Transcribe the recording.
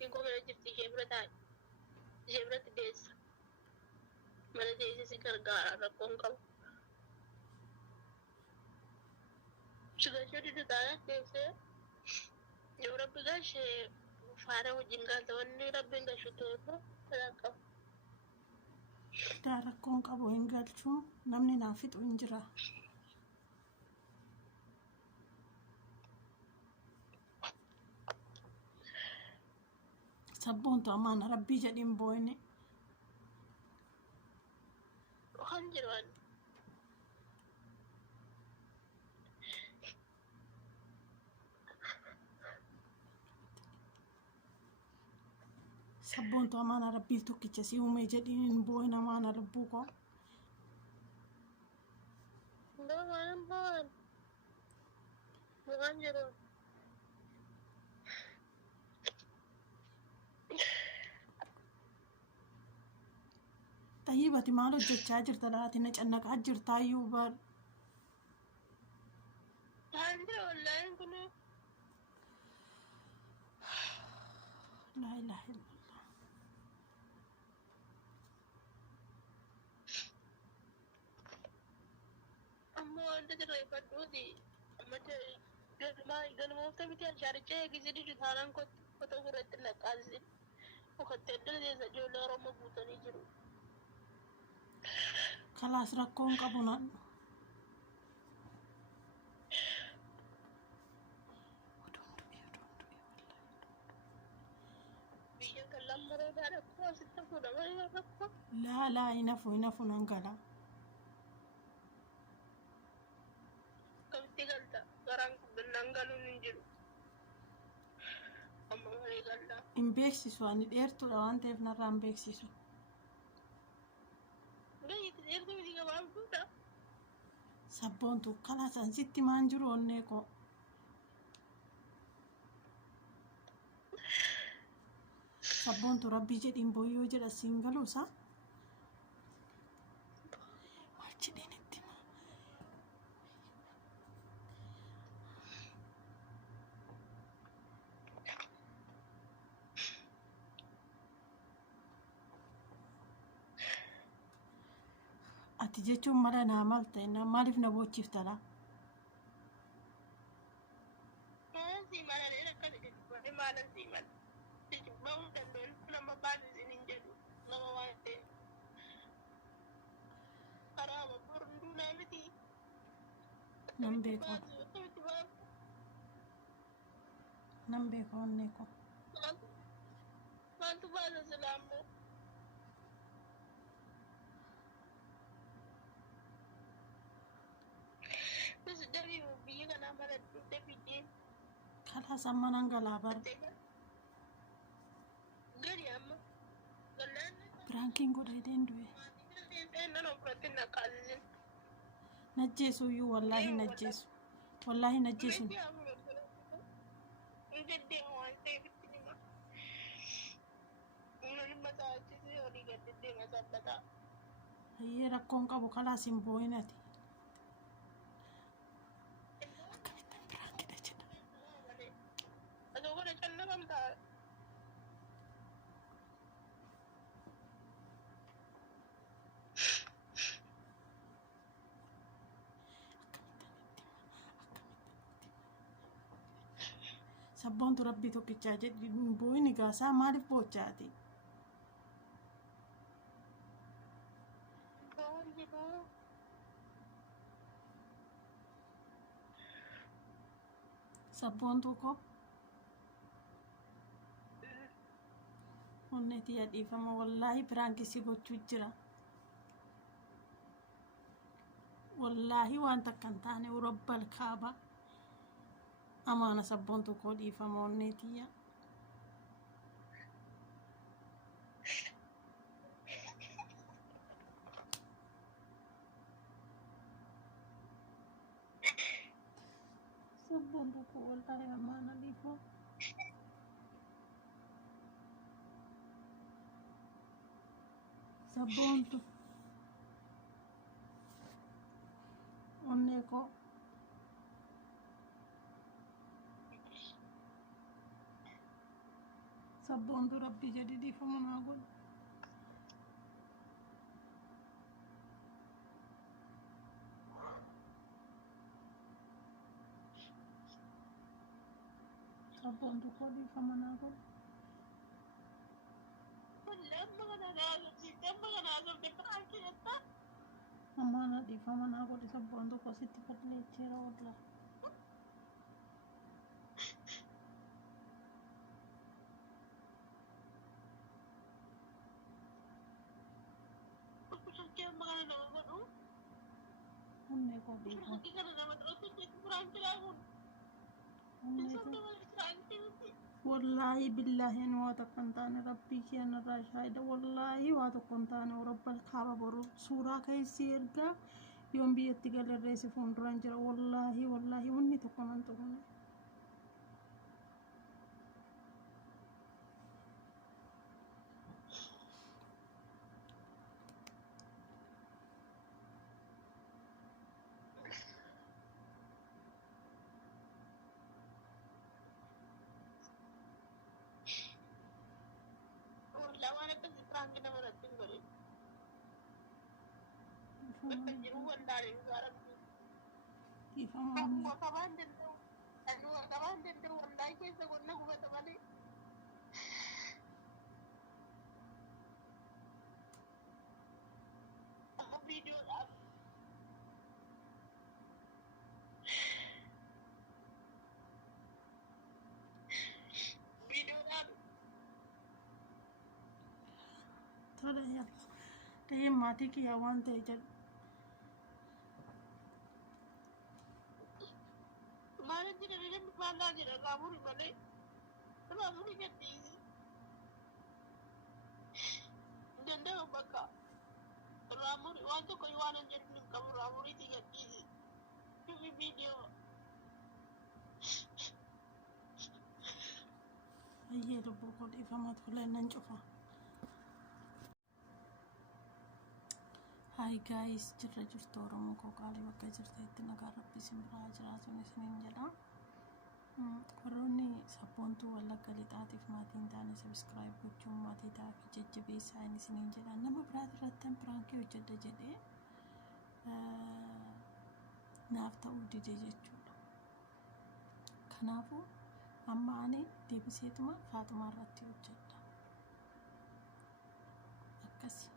dubartiin koo mana jirti ishee bira taa'e. Ishee biratti deessa. Mana teessee si gargaara rakkoon qabu. Sigashoo didda taa'ee teessee yoo rabbi gashee faara wajjin gaalta wanni rabbiin gashu ta'eef kanaan qabu. Daa rakkoon qabu hin galchuu namni naaf fixu hin jira. Sabboontu amaana rabbii jedhin booyne. Kan jiran. Sabboontu amaana rabbii tokkicha si uume jedhin booyne amaana lubbuu koo. Bukan jiran. Tayyibati maal hojjechaa jirta laati na cannaqaa jirtaayyuu bar. Hande wallahi kunu. La ilaha illallah. Amma wanta dirreeffadhuuti. Amma galma ufta miti alshaaricha eegisanii jutaanan kota irratti laqqaasisin. Ukattee daldeessa ijoollee Oromoo guutanii jiru. Kalaas rakkoon qabu nan. Biyya kan lammaree rakkoo asitti fuudhamanii rakkoo. Laa inafu nan gala. Kamitti galta garaan nan galuun hin jiru. Amma malee galla. Hin beeksisu ani dheertuudha waan ta'eef narraa hin beeksisu. Gahiiti dheertuu miti gabaabduudha. Sabboontu kalaasan sitti maan jiru onnee koo. Sabboontu rabbii jedhin booyyoo jedha siin galuusaa. Maal jedheen itti maa. Ati jechuun mala naa maal ta'e maaliif na boochiifta laa? Si malee akkasii jechuudha maala si mala. Bahuu danda'an nama baasisin hin jedhu nama waan ta'eef. Karaa boruun naa miti. Nan beeku onnee koo. Maaltu baasa silaa ammoo? Bisi dabii biyya kanaa maladhu dabii Kalaas amma nan galaa bar. gadi amma gallaanne Biraankiin godheeteen du'e. nan ofirratti naqaasisin. Najjeesuyyuu wallaahi najjeesu. Wallaahi najjeesu. Deddeema waan ta'eef itti nima. Nuni mataa ajjeesee olii gad deddeema sabbataa. Hayyee rakkoon qabu kalaas hin boo'inati. Akkamittan biraankiidha jedha. Adoo godha callaqamtaa. Sabboontu rabbii tokkichaa jedhi boo'ini gaasaa maaliif boochaati? Sabboontu koo onneetii adhiifama wallaahi biraankisii gochuu jira. Wallaahi waan takka hin taane rabbal kaaba. Amaana sabboontu koo dhiifama onneetiyya. Sabboontu koo wallaahi amaana dhiifama. Sabboontu onnee koo. sabboontu rabbii jedhi dhiifama naa godhu. Sabboontu koo dhiifama naa godhu. Ammaa na dhiifama naa godhu sabboontu koo sitti falleecheera wallah. Onnee koo dhiifama. Wallaahi billaahi ani waa tokko hin taane rabbii kee narraa shaahida wallaahi waa tokko hin taane rabbal kaaba boru suuraa keessi ergaa yoon biyyatti galarreessi fuulduraan jira wallaahi wanni tokko nan xumune. Tola yalla. Ta'ee maatii kiyyaa waan ta'e jedhu. Ayyee lubbuu koo dhiifama tola nan cufa. Hi guys, jirra jirtu Oromoo koo qaalii bakka jirteetti nagaa rabbii isin biraa jiraatuun isiniin jedha. Warroonni sabboontuu Wallagga Lixaatiif maatiin taane subscribe gochuun maatii taa'aaf jajjabeessaa isiniin jedha. Nama biraati irratti piraankii hojjedha jedhee naaf ta'uu dide jechuudha. Kanaafuu amma ani deebiseetuma Faatumaa irratti hojjedha. Akkasii.